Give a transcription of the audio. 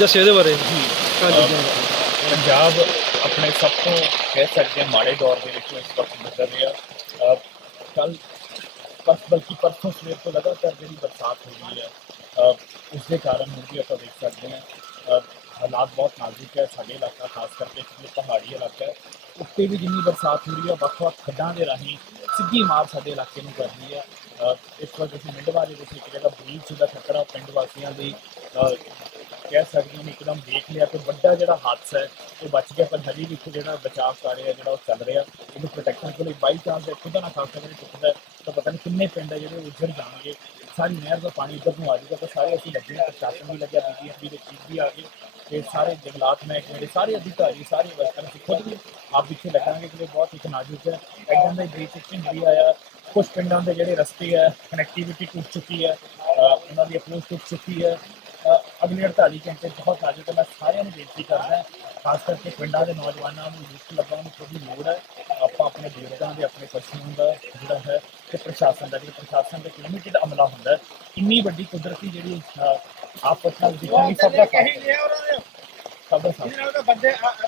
ਦੱਸਿਓ ਇਹਦੇ ਬਾਰੇ। ਹਾਂਜੀ ਪੰਜਾਬ ਆਪਣੇ ਸਭ ਤੋਂ ਕਹਿ ਸਕਦੇ ਹਾਂ ਮਾੜੇ ਦੌਰ ਦੇ ਵਿੱਚ ਇਸ ਵਕਤ ਗੁਜ਼ਰ ਰਿਹਾ। ਕੱਲ ਪਰ ਬਲਕਿ ਪਰਸੋਂ ਸਵੇਰ ਤੋਂ ਲਗਾਤਾਰ ਜਿਹੜੀ ਬਰਸਾਤ ਹੋ ਰਹੀ ਹੈ ਉਸ ਦੇ ਕਾਰਨ ਹੁਣ ਵੀ ਆਪਾਂ ਦੇਖ ਸਕਦੇ ਹਾਂ ਹਾਲਾਤ ਬਹੁਤ ਨਾਜ਼ੁਕ ਹੈ ਸਾਡੇ ਇਲਾਕਾ, ਖਾਸ ਕਰਕੇ ਕਿਉਂਕਿ ਪਹਾੜੀ ਇਲਾਕਾ ਹੈ, ਉੱਤੇ ਵੀ ਜਿੰਨੀ ਬਰਸਾਤ ਹੋ ਰਹੀ ਹੈ, ਵੱਖ-ਵੱਖ ਖੱਡਾਂ ਦੇ ਰਾਹੀਂ ਸਿੱਧੀ ਮਾਰ ਸਾਡੇ ਇਲਾਕੇ ਨੂੰ ਕਰ ਰਹੀ ਹੈ ਇਸ ਵਕਤ ਅਸੀਂ ਮਿੰਡਵਾਰੇ ਵਿੱਚ ਇੱਕ ਜਿਹੜਾ ਬਰੀਚ ਦਾ ਖਤਰਾ ਪਿੰਡ ਵਾਸੀਆਂ ਦੀ ਕਹਿ ਸਕਦੇ ਹਾਂ ਇੱਕਦਮ ਦੇਖ ਲਿਆ ਕਿ ਵੱਡਾ ਜਿਹੜਾ ਹਾਦਸਾ ਹੈ, ਉਹ ਬਚ ਗਿਆ, ਪਰ ਹਜੇ ਵੀ ਇੱਥੇ ਜਿਹੜਾ ਬਚਾਅ ਕਾਰਜ ਹੈ ਜਿਹੜਾ ਉਹ ਚੱਲ ਰਿਹਾ, ਇਹਨੂੰ ਪ੍ਰੋਟੈਕਸ਼ਨ ਕੋਲ ਬਾਈ ਚਾਂਸ ਦੇ ਖੁਦਾ ਨਾ ਖਾਸਾ ਕਰੇ ਟੁੱਟਦਾ ਤਾਂ ਪਤਾ ਨਹੀਂ ਕਿੰਨੇ ਪਿੰਡ ਹੈ ਜਿਹੜੇ ਉੱਜੜ ਜਾਣਗੇ। ਸਾਰੀ ਨਹਿਰ ਦਾ ਪਾਣੀ ਇੱਧਰ ਨੂੰ ਆ ਜਾਊਗਾ, ਤਾਂ ਸਾਰੇ ਅਸੀਂ ਲੱਗੇ ਪ੍ਰਸ਼ਾਸਨ ਵੀ ਲੱਗਿਆ ਬੀਬੀਐਮਬੀ ਦੇ ਚੀਫ ਵੀ ਆ ਗਏ, ਤੇ ਸਾਰੇ ਜੰਗਲਾਤ ਮਹਿਕਮੇ ਦੇ ਸਾਰੇ ਅਧਿਕਾਰੀ, ਸਾਰੇ ਵਰਕਰ, ਅਸੀਂ ਖੁਦ ਵੀ ਆਪ ਪਿੱਛੇ ਲੱਗਾਂਗੇ ਕਿ ਬਹੁਤ ਇੱਕ ਨਾਜ਼ੁਕ ਹੈ। ਇੱਦਾਂ ਦਾ ਬੇਸਿਕ ਵੀ ਆਇਆ ਕੁਝ ਪਿੰਡਾਂ ਦੇ ਜਿਹੜੇ ਰਸਤੇ ਹੈ ਕਨੈਕਟੀਵਿਟੀ ਟੁੱਟ ਚੁੱਕੀ ਹੈ ਉਹਨਾਂ ਦੀ ਅਪਰੋਚ ਟੁੱਟ ਚੁੱਕੀ ਹੈ ਅਗਲੇ 48 ਘੰਟੇ ਬਹੁਤ ਨਾਜ਼ੁਕ ਹੈ ਮੈਂ ਸਾਰਿਆਂ ਨੂੰ ਬੇਨਤੀ ਕਰਦਾ ਖਾਸ ਕਰਕੇ ਪਿੰਡਾਂ ਦੇ ਨੌਜਵਾਨਾਂ ਨੂੰ ਯੂਥ ਲੱਭਣ ਦੀ ਥੋੜੀ ਲੋੜ ਹੈ ਆਪਾਂ ਆਪਣੇ ਬਜ਼ੁਰਗਾਂ ਦੇ ਆਪਣੇ ਪਸ਼ੂਆਂ ਦਾ ਜਿਹੜਾ ਹੈ ਤੇ ਪ੍ਰਸ਼ਾਸਨ ਦਾ ਜਿਹੜਾ ਪ੍ਰਸ਼ਾਸਨ ਦਾ ਲਿਮਿਟਡ ਅਮਲਾ ਹੁੰਦਾ ਇੰਨੀ ਵੱਡੀ ਕੁਦਰਤੀ ਜਿਹੜੀ ਆਫਤ ਨਾਲ ਜਿੱਥੇ ਵੀ ਸਭ ਦਾ। ਸਭ ਦਾ ਸਾਥ